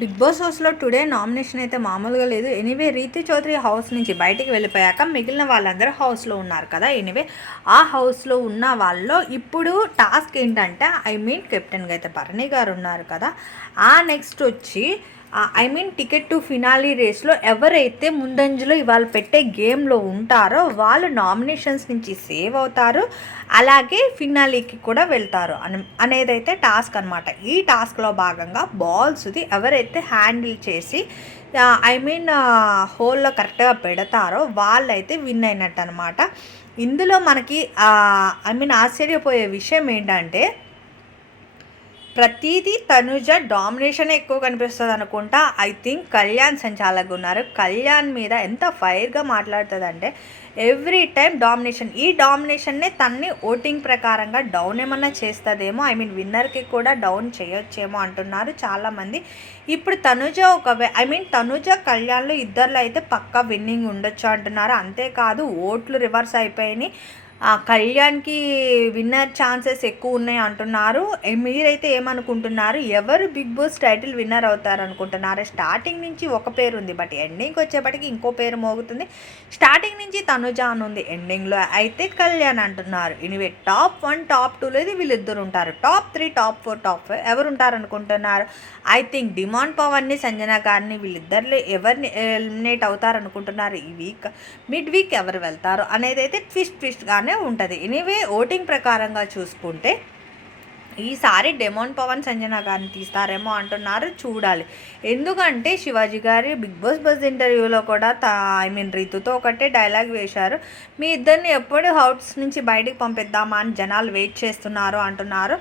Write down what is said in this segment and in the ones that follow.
Big boss హౌస్లో today nomination అయితే మామూలుగా లేదు. ఎనీవే రీతు చౌదరి హౌస్ నుంచి బయటికి వెళ్ళిపోయాక మిగిలిన వాళ్ళందరూ హౌస్లో ఉన్నారు కదా. ఎనీవే ఆ హౌస్లో ఉన్న వాళ్ళలో ఇప్పుడు టాస్క్ ఏంటంటే కెప్టెన్గా అయితే భరణి గారు ఉన్నారు కదా. నెక్స్ట్ వచ్చి టికెట్ టు ఫినాలీ రేస్లో ఎవరైతే ముందంజలో ఇవాళ పెట్టే గేమ్లో ఉంటారో వాళ్ళు నామినేషన్స్ నుంచి సేవ్ అవుతారు, అలాగే ఫినాలీకి కూడా వెళ్తారు అనేదైతే టాస్క్ అనమాట. ఈ టాస్క్లో భాగంగా బాల్స్ది ఎవరైతే హ్యాండిల్ చేసి హోల్లో కరెక్ట్గా పెడతారో వాళ్ళైతే విన్ అయినట్టు అనమాట. ఇందులో మనకి ఆశ్చర్యపోయే విషయం ఏంటంటే ప్రతిదీ తనుజ డామినేషన్ ఎక్కువ కనిపిస్తుంది అనుకుంటా. ఐ థింక్ కళ్యాణ్ సంచాలకులు ఉన్నారు. కళ్యాణ్ మీద ఎంత ఫైర్గా మాట్లాడుతుంది అంటే ఎవ్రీ టైం డామినేషన్. ఈ డామినేషన్నే తన్ని ఓటింగ్ ప్రకారంగా డౌన్ ఏమన్నా చేస్తుందేమో, విన్నర్కి కూడా డౌన్ చేయొచ్చేమో అంటున్నారు చాలామంది. ఇప్పుడు తనుజ తనుజ కళ్యాణ్లో ఇద్దరిలో అయితే పక్కా విన్నింగ్ ఉండొచ్చు అంటున్నారు. అంతేకాదు ఓట్లు రివర్స్ అయిపోయినాయి, కళ్యాణ్కి విన్నర్ ఛాన్సెస్ ఎక్కువ ఉన్నాయి అంటున్నారు. మీరైతే ఏమనుకుంటున్నారు? ఎవరు బిగ్ బాస్ టైటిల్ విన్నర్ అవుతారు అనుకుంటున్నారు? స్టార్టింగ్ నుంచి ఒక పేరు ఉంది, బట్ ఎండింగ్కి వచ్చేప్పటికి ఇంకో పేరు మోగుతుంది. స్టార్టింగ్ నుంచి తనుజ అని ఉంది, ఎండింగ్లో అయితే కళ్యాణ్ అంటున్నారు. ఎనివే టాప్ 1 టాప్ 2 లేదు వీళ్ళిద్దరు ఉంటారు. టాప్ 3 టాప్ 4 టాప్ 5 ఎవరు ఉంటారు అనుకుంటున్నారు? ఐ థింక్ డిమాండ్ పవన్ని, సంజన గారిని వీళ్ళిద్దరిలో ఎవరిని ఎలిమినేట్ అవుతారు అనుకుంటున్నారు? ఈ వీక్ మిడ్ వీక్ ఎవరు వెళ్తారు అనేది అయితే ట్విస్ట్గానే ఉంటుంది. ఎనీవే ఓటింగ్ ప్రకారంగా చూసుకుంటే ఈసారి డెమోన్ పవన్ సంజన గారిని తీస్తారేమో అంటున్నారు, చూడాలి. ఎందుకంటే శివాజీ గారి బిగ్ బాస్ ఇంటర్వ్యూలో కూడా రీతుతో ఒకటే డైలాగ్ వేశారు, మీ ఇద్దరిని ఎప్పుడు హౌస్ నుంచి బయటికి పంపిద్దామా అని జనాలు వెయిట్ చేస్తున్నారు అంటున్నారు.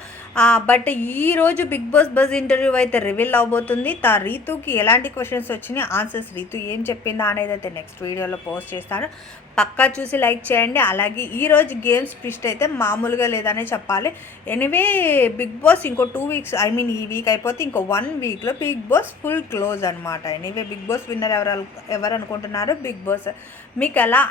బట్ ఈరోజు బిగ్ బాస్ ఇంటర్వ్యూ అయితే రివీల్ అవబోతుంది. రీతుకి ఎలాంటి క్వశ్చన్స్ వచ్చినాయి, ఆన్సర్స్ రీతు ఏం చెప్పిందా అనేది అయితే నెక్స్ట్ వీడియోలో పోస్ట్ చేస్తాను. పక్కా చూసి లైక్ చేయండి. అలాగే ఈరోజు గేమ్స్ ట్విస్ట్ అయితే మామూలుగా లేదనే చెప్పాలి. ఎనివే బిగ్ బాస్ ఇంకో 2 వీక్స్ ఈ వీక్ అయిపోతే ఇంకో 1 వీక్లో బిగ్ బాస్ ఫుల్ క్లోజ్ అనమాట. ఎనివే బిగ్ బాస్ విన్నర్ ఎవరు అనుకుంటున్నారు? Bigg Boss. మీకు ఎలా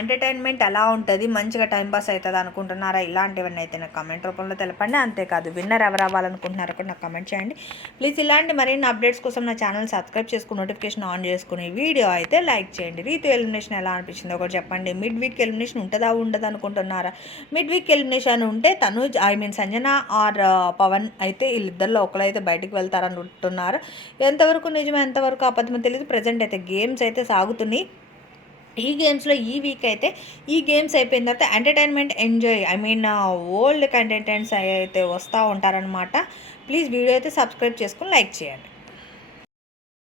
ఎంటర్టైన్మెంట్ ఎలా ఉంటుంది, మంచిగా టైంపాస్ అవుతుంది అనుకుంటున్నారా? ఇలాంటివన్నీ అయితే నాకు కమెంట్ రూపంలో తెలపండి. అంతేకాదు విన్నర్ ఎవరు అవ్వాలనుకుంటున్నారో కూడా నాకు కమెంట్ చేయండి ప్లీజ్. ఇలాంటి మరిన్ని అప్డేట్స్ కోసం నా ఛానల్ సబ్స్క్రైబ్ చేసుకుని నోటిఫికేషన్ ఆన్ చేసుకుని వీడియో అయితే లైక్ చేయండి. రీతు ఎలిమినేషన్ ఎలా అనిపించిందో ఒకటి చెప్పండి. మిడ్ వీక్ ఎలిమినేషన్ ఉంటుందా ఉండదు అనుకుంటున్నారా? మిడ్ వీక్ ఎలిమినేషన్ ఉంటే తనుజ్ సంజన ఆర్ పవన్ అయితే వీళ్ళిద్దరిలో ఒకరైతే బయటకు వెళ్తారనుకుంటున్నారు. ఎంతవరకు నిజమే ఎంతవరకు అబద్ధమో తెలియదు. ప్రజెంట్ అయితే గేమ్స్ అయితే సాగుతున్నాయి. ఈ గేమ్స్లో ఈ వీక్ అయితే ఈ గేమ్స్ అయిపోయిన తర్వాత ఎంటర్టైన్మెంట్ ఎంజాయ్ ఓల్డ్ కంటెంటెంట్స్ అయితే వస్తూ ఉంటారనమాట. ప్లీజ్ వీడియో అయితే సబ్స్క్రైబ్ చేసుకుని లైక్ చేయండి.